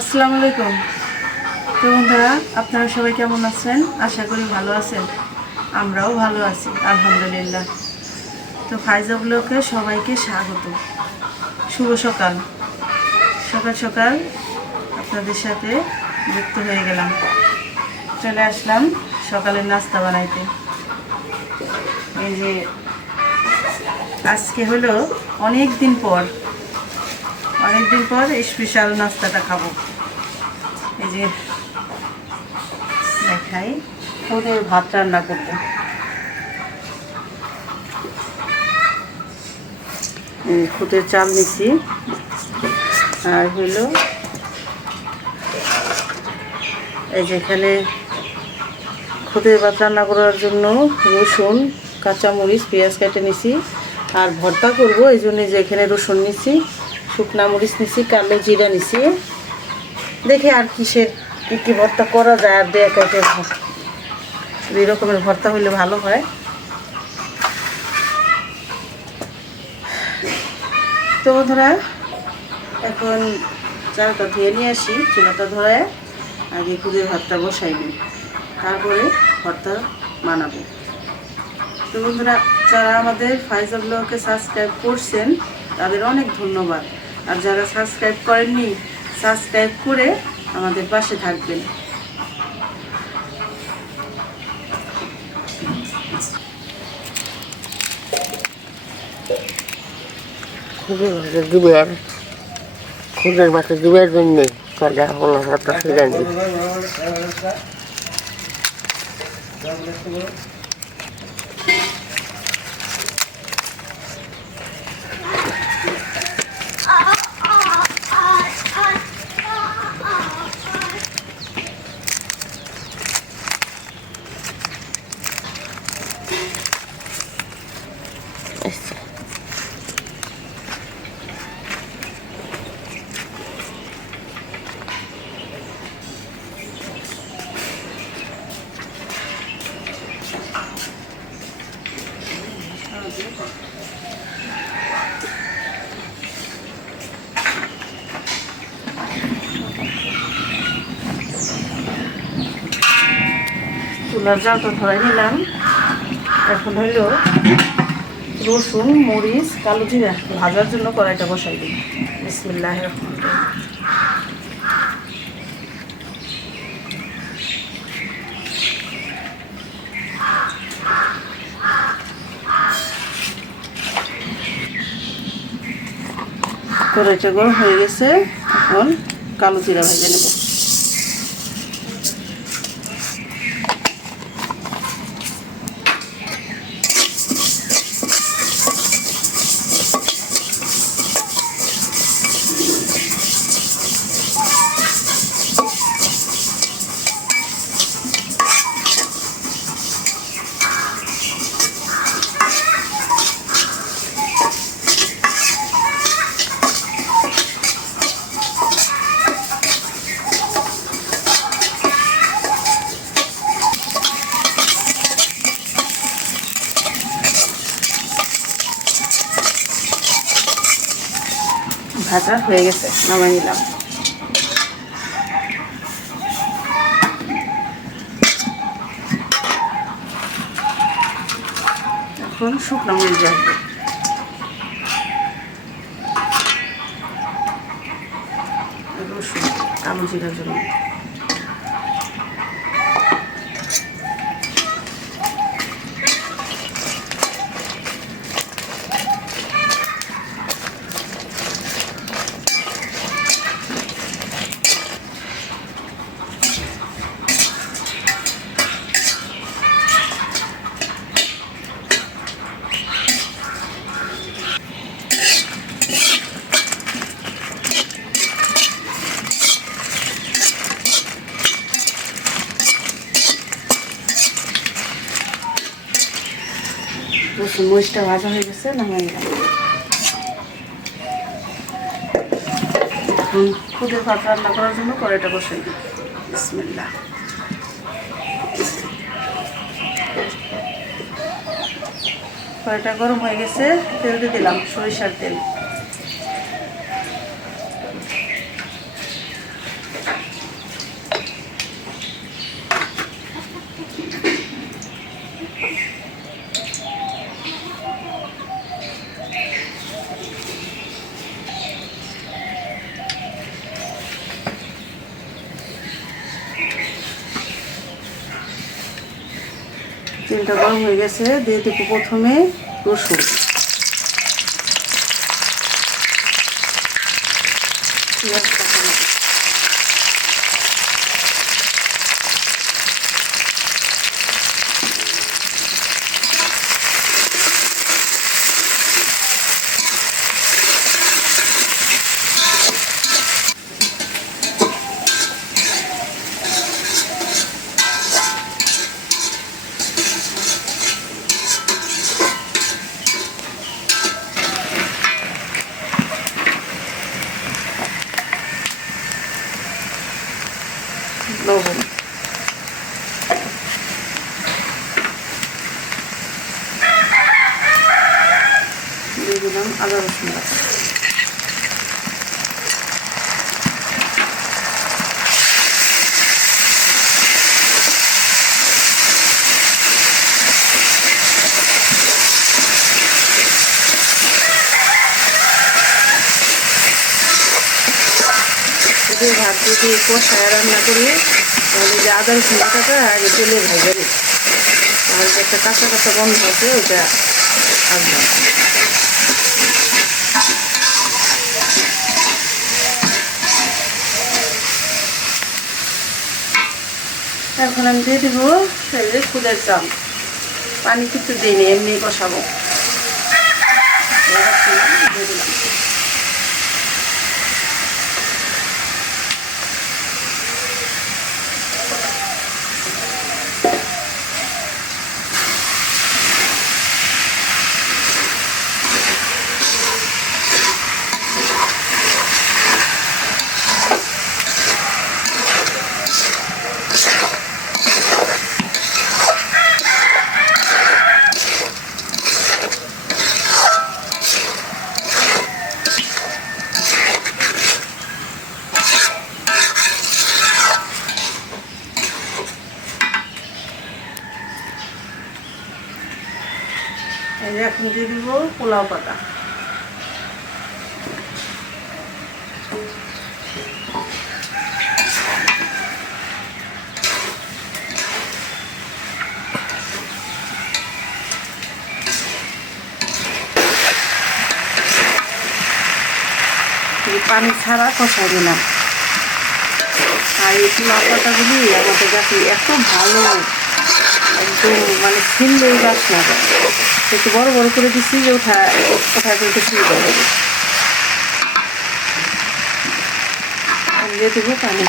আসসালামু আলাইকুম। তো বন্ধুরা, আপনারা সবাই কেমন আছেন? আশা করি ভালো আছেন। আমরাও ভালো আছি, আলহামদুলিল্লাহ। তো ফাইজা ব্লকে সবাইকে স্বাগত। শুভ সকাল। সকাল সকাল আপনাদের সাথে যুক্ত হয়ে গেলাম। চলে আসলাম সকালের নাস্তা বানাইতে। এই যে আজকে হলো অনেক দিন পর, অনেকদিন পর স্পেশাল নাস্তাটা খাব। এই যে দেখাই, ওদের ভাত রান্না করব খুদের চাল নিছি, আর হইল এই যে এখানে খুদের ভাত রান্না করার জন্য রসুন, কাঁচামরিচ, পেঁয়াজ কেটে নিছি, আর ভর্তা করব। এই জন্য যে এখানে রসুন নিছি, শুকনা মরিচ নিছি, কালো জিরা নিছি। দেখি আর কিসের কী কী ভর্তা করা যায় আর দু এক একের দুই রকমের ভর্তা হইলে ভালো হয়। তো বন্ধুরা, এখন চালটা ধুয়ে নিয়ে আসি, চুলাটা ধরায় আগে খুদের ভাতটা বসাই নিই, তারপরে ভর্তা বানাবো। তো বন্ধুরা, যারা আমাদের ফাইজা ব্লগকে সাবস্ক্রাইব করছেন, তাদের অনেক ধন্যবাদ। আর যারা সাবস্ক্রাইব করেননি সাবস্ক্রাইব করে আমাদের পাশে থাকবেন। দিবেন খুদের ভাতে দিবের জন্যে। কয়টা হলো দিই চুলার জালটা ধরাই নিলাম। এখন হইল রসুন, মরিচ, কালো জিরা ভাজার জন্য কড়াইটা বসাই দিই। বিসমিল্লাহ কড়াইটা গরম হয়ে গেছে, এখন কালো জিরা ভাজা নামাই নিলাম। এখন শুকনো মরিচ আসবে রসুন কালো জিরার জন্য। মরিচটা ভাজা হয়ে গেছে, নামাই নিলাম এখন খুদের ভাত রান্না করার জন্য কড়াইটা বসাই দিই। বিসমিল্লা কড়াইটা গরম হয়ে গেছে, তেল দিয়ে দিলাম সরিষার তেল। তেলটা গরম হয়ে গেছে দিয়ে দেবো প্রথমে রসুন। পেঁয়াজ কাটা নেব। লবণ দিয়ে দিলাম আদা রসুন বাটা যদি ভাত যদি কষায় রান্না করি তাহলে যে আদা রসুন আগে তেলে ভাজা দিই তাহলে যে একটা কাঁচা কাঁচা গন্ধ আছে, ওইটা আসবে। এখন আমি দিয়ে দেবো শরীরে খুদের চাল। পানি কিন্তু দিইনি, এমনি কষাবো এবার দিয়ে দিলাম এই যে এখন দিয়ে দিব পোলাও পাতা এই পানি ছাড়া কষাই না। আর এই পোলাও পাতাগুলি আমাদের কাছে এত ভালো, একদম মানে ছিনলেই গাছ যায় একটু বড় বড় করে দিচ্ছি যে ওঠা কোথায় করতে সুবিধা হবে দিয়ে দেবো পানি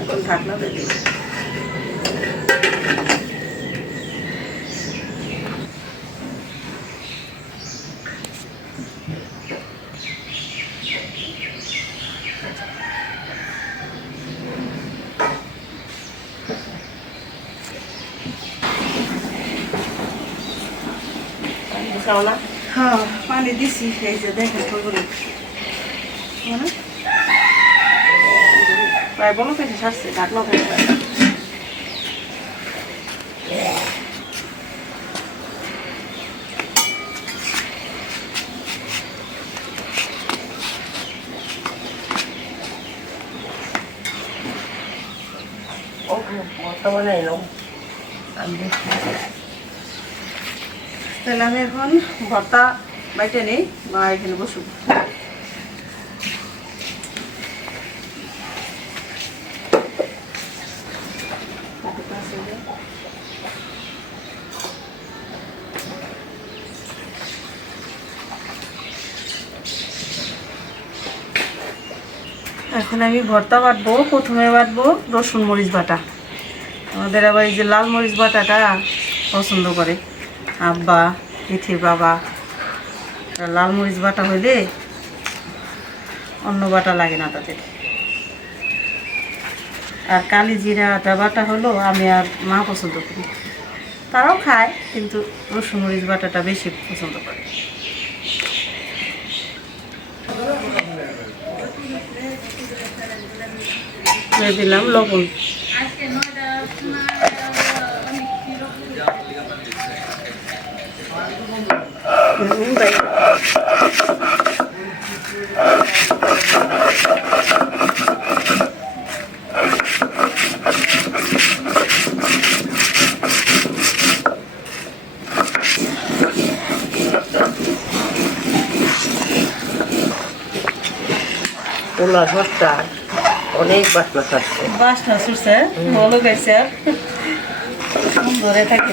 এখন ঢাকনা দিয়ে দিই হ্যাঁ পানি দিছি এই যে দেখেন মানে প্রায় বলো কেটে সারছে ঢাকনা হয়ে যায় বর্তমানে এলো আমি তাহলে আমি এখন, ভর্তা বাইটে নেই, মা এখানে বসুক। এখন আমি ভর্তা বাটবো, প্রথমে বাটবো রসুন মরিচ বাটা। আমাদের আবার এই যে লাল মরিচ বাটাটা পছন্দ করে। আব্বা, তিথির বাবা লাল মরিচ বাটা হইলে অন্য বাটা লাগে না তাদের। আর কালি জিরাটা বাটা হলো আমি আর মা পছন্দ করি। তারাও খায়, কিন্তু রসুন মরিচ বাটাটা বেশি পছন্দ করে। দিলাম লবণ। হুম, তাই। পোলা সস্তা অনেক বাসনা খাচ্ছে বাসনা সুরছে ভালো গেছে সুন্দরে থাকি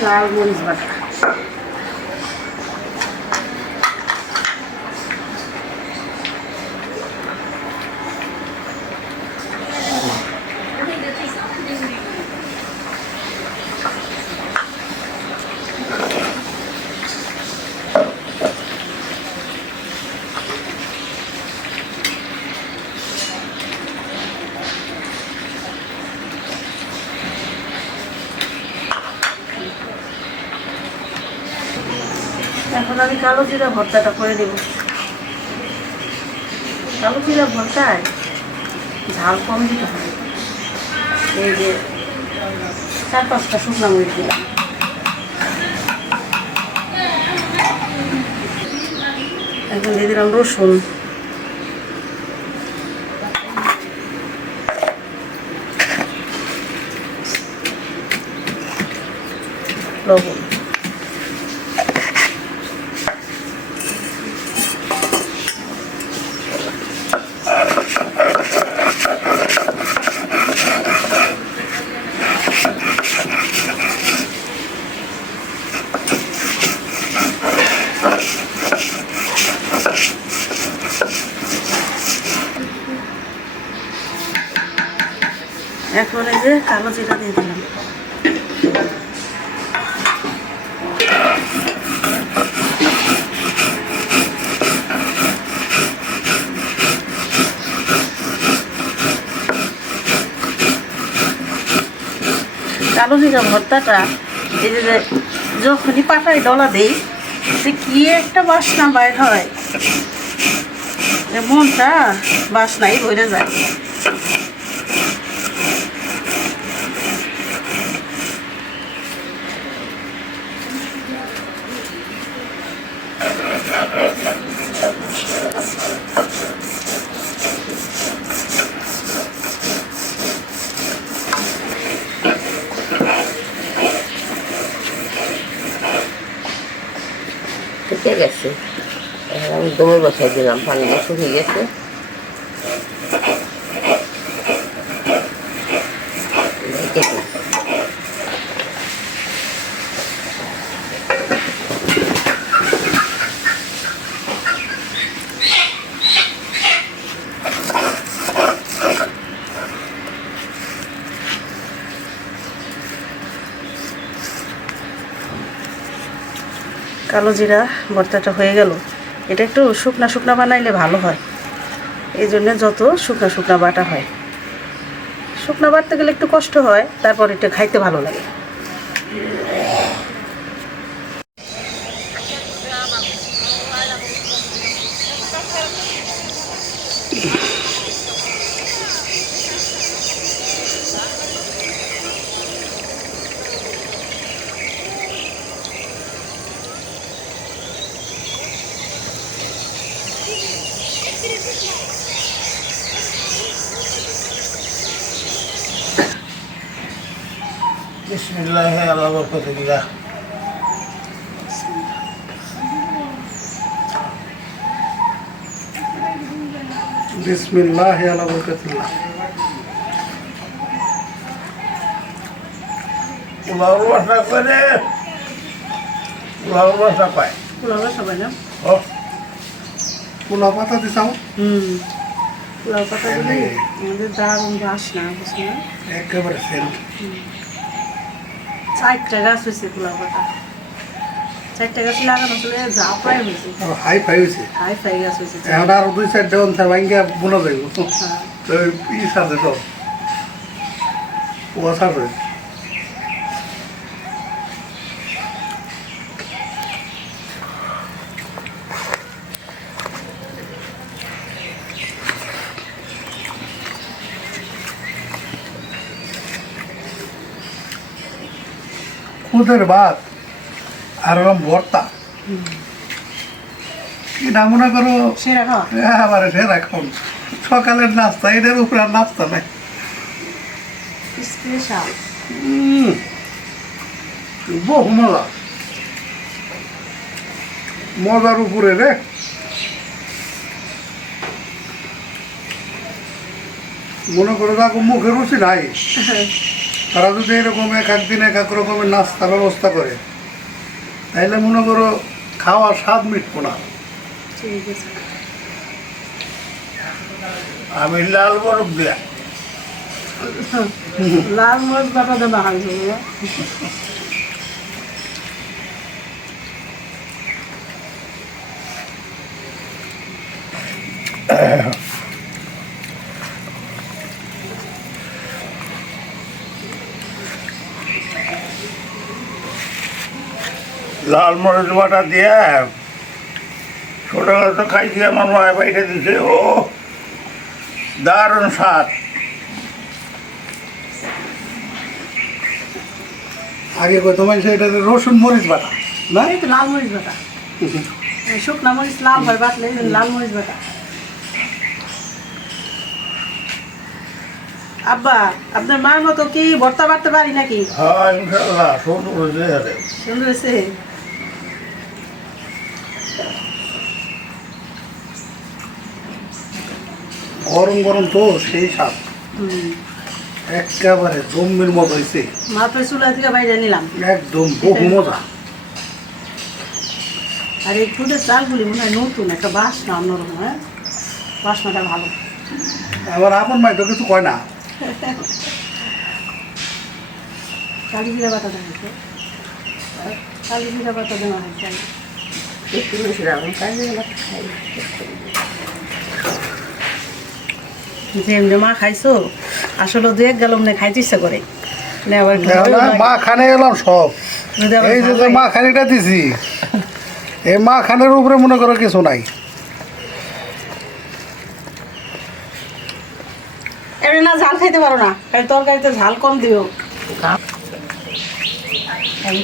রান এই এখন আমি কালো জিরা ভর্তাটা করে দেব কালো জিরা ভর্তায় ঝাল কম দিতে হবে। এই যে চার পাঁচটা শুকনা মরিচ দিলাম। এখন দিয়ে দিলাম রসুন লবণ এখন এই যে কালো জিরা দিয়ে দিলাম কালো জিরা ভর্তাটা যখনই পাটায় ডলা দেই সে কি একটা বাসনা বাইর হয়। মনটা বাসনাই ভরে যায় ঠিক গেছে এখন আমি দমে বসাই দিলাম পানিটা শুকিয়ে গেছে। কালো জিরা ভর্তাটা হয়ে গেল এটা একটু শুকনা শুকনা বানাইলে ভালো হয়। এই জন্য যত শুকনা শুকনা বাটা হয়। শুকনা বাটতে গেলে একটু কষ্ট হয়, তারপর এটা খাইতে ভালো লাগে। বিসমিল্লাহ আল্লাহ বরকতুল্লাহ বিসমিল্লাহ আল্লাহ বরকতুল্লাহ পোলাওর বাসা করে পোলাওর বাসা পায় পোলাও সবাই না ও পোলাও পাতা দিছাও হুম পোলাও পাতা দিলে আমাদের দারুণ বুঝলি না একেবারে সেন্ট চারটা গাছ হয়েছে পোলাও পাতা। চারটা গাছ লাগানো ছিল যা প্রায় হয়েছে। হাই ফাই হয়েছে? হাই ফাই গাছ হয়েছে। এখন আর দুই চারটা অন্থা ভাঙ্গা বোনা যাইব। হ্যাঁ। তো ই সাথে তো। খুদের ভাত আর ওরকম ভর্তা। না মনে করো? সেরা আবার ফের এখন সকালের নাস্তা এটার উপরে আর নাস্তা নাই। স্পেশাল। বহু মজা মজার উপরে রে। মনে করো দেখো মুখে রুচি নাই। তারা যদি এরকম এক একদিন এক এক রকমের নাস্তা ব্যবস্থা করে তাইলে মনে করো খাওয়ার স্বাদ মিটবো না। আমি লাল বরফ দিয়া। লাল মরিচ বাটা দেওয়া লাল মরিচ বাটা দিয়ে ছোটো তো খাইছি আমার মায়ের বাইরে দিছে। ও দারুণ স্বাদ। আগে কত মানুষ এটা রসুন মরিচ বাটা না? এই তো লাল মরিচ বাটা। শুকনা মরিচ লাল হয় বাটলে লাল মরিচ বাটা। আব্বা আপনার মার মতো কি ভর্তা বাড়তে পারি নাকি? হ্যাঁ ইনশাল্লাহ সুন্দর হয়েছে সুন্দর হয়েছে গরম গরম তো সেই হুম। একেবারে জম্বির মতো হয়েছে মাপের চুলা থেকে বাইরে নিলাম। একদম বহু মজা। আর এই চালগুলি মনে হয় নতুন একটা বাসনা অন্যরকম হ্যাঁ? বাসনাটা ভালো। আবার আপন মাই তো কিছু কয় না। কালি জিরা বাটা দেওয়া হয়েছে। কালি জিরা বাটা দেওয়া হয়েছে। একটু বেশি রাখুন কাজে খাই যে মা খাইছো আসলে দু এক গেলাম না খাইতে ইচ্ছা করে। না আবার একটু এখন ভালো আর লাগে। মা খানে এলাম সব। এই যে মা খানিটা দিছি এই মা খানের উপরে মনে করো কিছু নাই। এমনি না ঝাল খাইতে পারো না খালি তরকারিতে ঝাল কম দিও।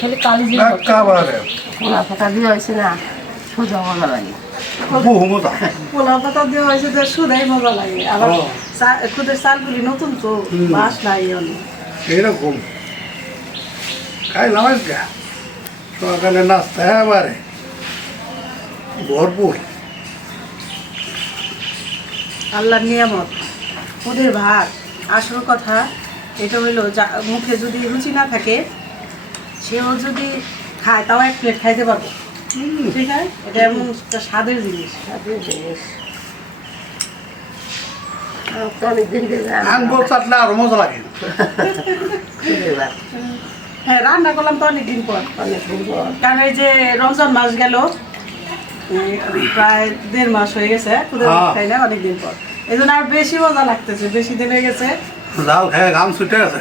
খালি কালি একেবারে পোলা ফাটা দিয়ে হয়েছে না সোজা মজা লাগে। বহু মজা। পাতা হয়েছে লাগে। আবার ও। চা- খুদের চালগুলি নতুন তো বাস নাই অনেক। এইরকম খাইলাম আজকে সকালে নাস্তা এবারে ভরপুর। আল্লাহর নিয়ামত। ওদের ভাত। আসল কথা এটা হইল যা মুখে যদি রুচি না থাকে সেও যদি খায় তাও এক প্লেট খাইতে পারব। ঠিক আছে? এটা এমন একটা স্বাদের জিনিস। স্বাদের জিনিস। আরও মজা লাগে। হ্যাঁ রান্না করলাম তো অনেকদিন পর। অনেকদিন পর। কারণ এই যে রমজান মাস গেল প্রায় দেড় মাস হয়ে গেছে হ্যাঁ। খাই না অনেকদিন পর। এই জন্য আর বেশি মজা লাগতেছে বেশি দিন হয়ে গেছে। জাল খেয়ে ঘাম ছুটে আছে।